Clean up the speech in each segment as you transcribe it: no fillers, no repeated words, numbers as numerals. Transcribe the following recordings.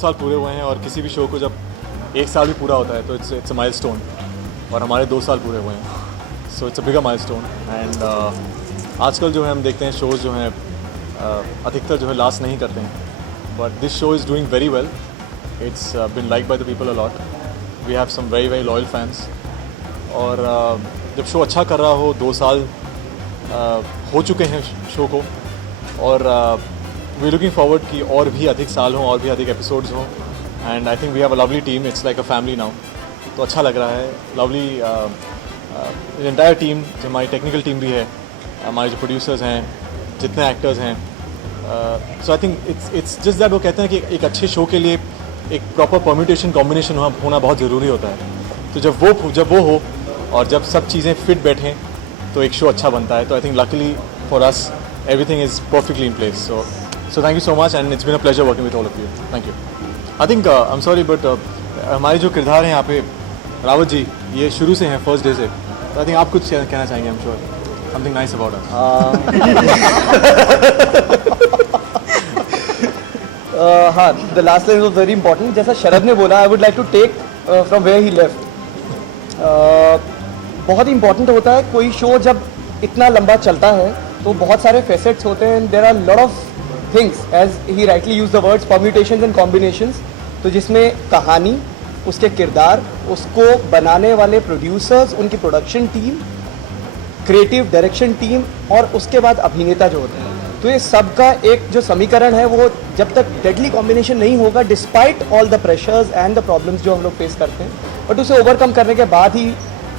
साल पूरे हुए हैं, और किसी भी शो को जब 1 साल भी पूरा होता है तो इट्स अ माइलस्टोन, और हमारे 2 साल पूरे हुए हैं, so it's a bigger milestone. And आजकल जो है हम देखते हैं शोज़ जो हैं अधिकतर जो है लास्ट नहीं करते हैं, but this show is doing very well. It's been like by the people a lot. We have some very very loyal fans, और जब शो अच्छा कर रहा हो, 2 साल हो चुके हैं शो को, और वी लुकिंग फॉरवर्ड कि और भी अधिक साल हों, और भी अधिक एपिसोड्स हों, and I think we have a lovely team. It's like a family now, तो अच्छा लग रहा है। लवली एंटायर टीम, जो हमारी टेक्निकल टीम भी है, हमारे जो प्रोड्यूसर्स हैं, जितने एक्टर्स हैं, so I think it's just that, वो कहते हैं कि एक अच्छे शो के लिए एक प्रॉपर परम्यूटेशन कॉम्बिनेशन होना बहुत ज़रूरी होता है। तो जब वो हो और जब सब चीज़ें फिट बैठें तो एक शो अच्छा बनता है। तो I think luckily for us everything is perfectly in place. So thank you so much, and it's been a pleasure working with all of you. Thank you. I think I am sorry, but हमारे जो किरदार हैं यहाँ पे, रावत जी, ये शुरू से हैं, फर्स्ट डे से। तो आई थिंक आप कुछ कहना चाहेंगे, I am sure something nice about us. हाँ, the last line was very important. जैसा शरद ने बोला, I would like to take from where he left. बहुत ही इंपॉर्टेंट होता है कोई शो जब इतना लंबा चलता है, तो बहुत सारे फेसेट्स होते हैं, there are lot of things, as he rightly use the words permutations and combinations. तो जिसमें कहानी, उसके किरदार, उसको बनाने वाले प्रोड्यूसर्स, उनकी production team, creative direction team, और उसके बाद अभिनेता जो होते हैं, तो ये सब का एक जो समीकरण है, वो जब तक डेडली कॉम्बिनेशन नहीं होगा, despite all the pressures and the problems जो हम लोग फेस करते हैं, बट उसे ओवरकम करने के बाद ही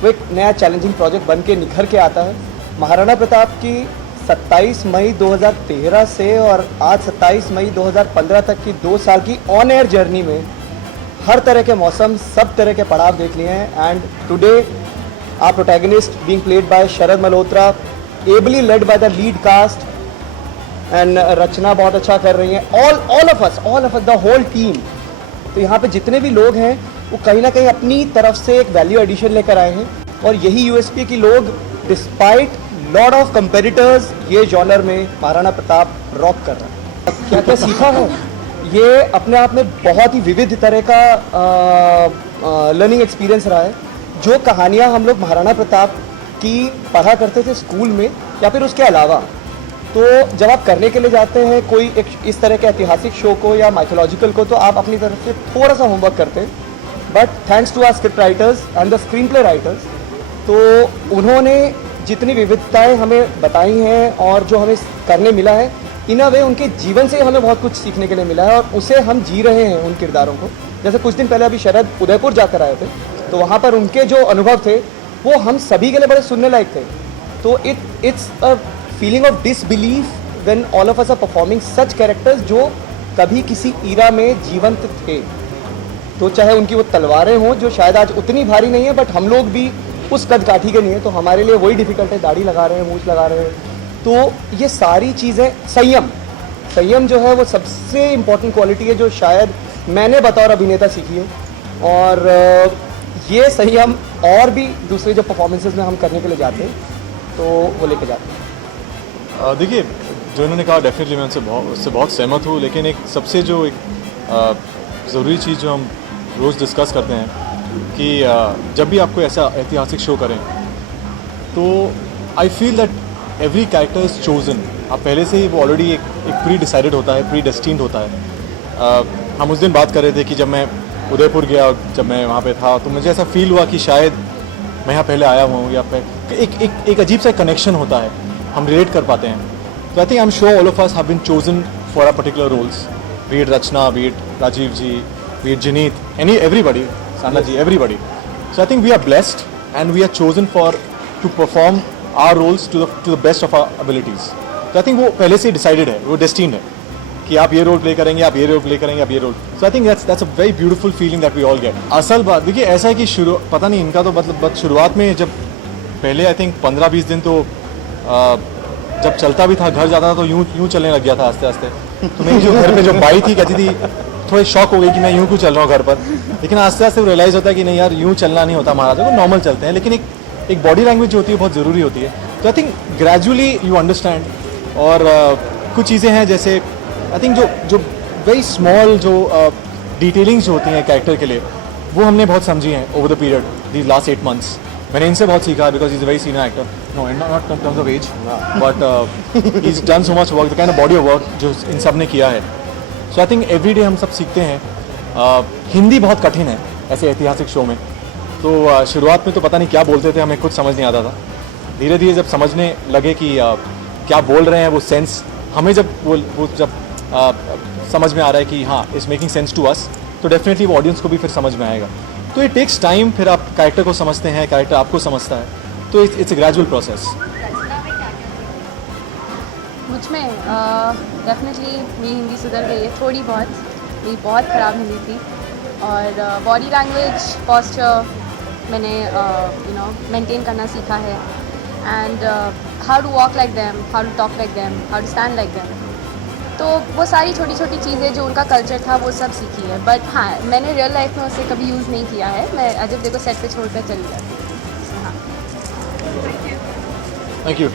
वो एक नया चैलेंजिंग प्रोजेक्ट बन के निखर के आता है। महाराणा प्रताप की 27 मई 2013 से और आज 27 मई 2015 तक की 2 साल की ऑन एयर जर्नी में हर तरह के मौसम, सब तरह के पड़ाव देख लिए हैं। And today our protagonist being played by Sharad Malhotra, ably led by the lead cast, and Rachna बहुत अच्छा कर रही हैं। All of us, the whole team. तो यहाँ पे जितने भी लोग हैं, वो कहीं ना कहीं अपनी तरफ से एक वैल्यू एडिशन लेकर आए हैं, और यही यूएसपी की लोग डिस्पाइट लॉट ऑफ कंपेटिटर्स ये जॉनर में महाराणा प्रताप रॉक कर रहा है। क्या क्या सीखा है, ये अपने आप में बहुत ही विविध तरह का लर्निंग एक्सपीरियंस रहा है। जो कहानियाँ हम लोग महाराणा प्रताप की पढ़ा करते थे स्कूल में, या फिर उसके अलावा, तो जब आप करने के लिए जाते हैं कोई एक इस तरह के ऐतिहासिक शो को या माइथोलॉजिकल को, तो आप अपनी तरफ से थोड़ा सा होमवर्क करते हैं। But thanks to our script writers and the screenplay writers, तो उन्होंने जितनी विविधताएं हमें बताई हैं और जो हमें करने मिला है, इन अ वे उनके जीवन से हमें बहुत कुछ सीखने के लिए मिला है, और उसे हम जी रहे हैं उन किरदारों को। जैसे कुछ दिन पहले अभी शरद उदयपुर जाकर आए थे, तो वहाँ पर उनके जो अनुभव थे वो हम सभी के लिए बड़े सुनने लायक थे। तो it's a feeling of disbelief when all of us are performing such characters जो कभी किसी ईरा में जीवंत थे। तो चाहे उनकी वो तलवारें हों जो शायद आज उतनी भारी नहीं है, बट हम लोग भी उस कद काठी के नहीं है, तो हमारे लिए वही डिफिकल्ट है। दाढ़ी लगा रहे हैं, मूछ लगा रहे हैं, तो ये सारी चीज़ें, संयम जो है वो सबसे इम्पोर्टेंट क्वालिटी है जो शायद मैंने बतौर अभिनेता सीखी है। और ये संयम और भी दूसरे जो परफॉर्मेंसेज में हम करने के लिए जाते हैं, तो वो लेके जाते हैं। देखिए, जो इन्होंने कहा डेफिनेटली मैं उससे बहुत सहमत हूँ, लेकिन एक सबसे जो एक ज़रूरी चीज़ जो हम रोज़ डिस्कस करते हैं कि जब भी आपको ऐसा ऐतिहासिक शो करें, तो I feel that every character is chosen. आप पहले से ही वो ऑलरेडी एक प्री डिसाइडेड होता है, प्री डेस्टिन्ड होता है। हम उस दिन बात कर रहे थे कि जब मैं उदयपुर गया और जब मैं वहाँ पे था, तो मुझे ऐसा फील हुआ कि शायद मैं यहाँ पहले आया हुआ हूँ, या एक अजीब सा कनेक्शन होता है, हम रिलेट कर पाते हैं। तो I think I am sure all of us have been chosen for a particular roles, be it Rachna, be it Rajeev ji, be it Jineet, everybody, Sana ji, everybody. So I think we are blessed and we are chosen to perform our roles to the best of our abilities. तो I think वो पहले से decided है, वो destined है कि आप ये रोल प्ले करेंगे, आप ये रोल प्ले करेंगे, आप ये role. So I think that's a very beautiful feeling that we all get. असल बात देखिए, ऐसा है कि पता नहीं इनका तो मतलब शुरुआत में जब पहले आई थिंक 15-20 दिन तो जब चलता भी था, घर जाता था तो यूं चलने लग गया था आस्ते आस्ते। तो मेरी जो घर पे जो बाई थी, कहती थी, थोड़ी शॉक हो गई कि मैं यूं क्यों चल रहा हूँ घर पर। लेकिन आस्ते आस्ते रियलाइज़ होता है कि नहीं यार, यूं चलना नहीं होता, महाराजा को नॉर्मल चलते हैं। लेकिन एक बॉडी लैंग्वेज जो होती है बहुत ज़रूरी होती है। तो I think gradually you understand. और कुछ चीज़ें हैं जैसे आई थिंक जो वेरी स्मॉल जो डिटेलिंग्स जो होती हैं कैरेक्टर के लिए वो हमने बहुत समझी हैं over the period these last 8 months. मैंने इनसे बहुत सीखा because is a very senior actor. No not in terms of age but is done so much work the kind of body of work जो इन सब ने किया है. So I think every day हम सब सीखते हैं. हिंदी बहुत कठिन है ऐसे ऐतिहासिक शो में. तो शुरुआत में तो पता नहीं क्या बोलते थे, हमें खुद समझ नहीं आता था. धीरे धीरे जब समझने लगे कि क्या बोल रहे हैं वो सेंस हमें जब वो जब समझ में आ रहा है कि हाँ it's making sense to us, तो डेफिनेटली वो ऑडियंस को भी फिर समझ में आएगा. तो इट टेक्स टाइम. फिर आप कैरेक्टर को समझते हैं, कैरेक्टर आपको समझता है. तो इट्स अ ग्रेजुअल प्रोसेस. मुझ में डेफिनेटली मेरी हिंदी सुधर गई है थोड़ी बहुत. मेरी बहुत ख़राब हिंदी थी. और बॉडी लैंग्वेज पोस्चर मैंने मेंटेन करना सीखा है. And how to walk like them, how to talk like them, how to stand like them. तो वो सारी छोटी छोटी चीज़ें जो उनका कल्चर था वो सब सीखी है. बट हाँ, मैंने रियल लाइफ में उसे कभी यूज़ नहीं किया है. मैं अजब देखो सेट पे छोड़कर चली जाती हूँ. हाँ. Thank you.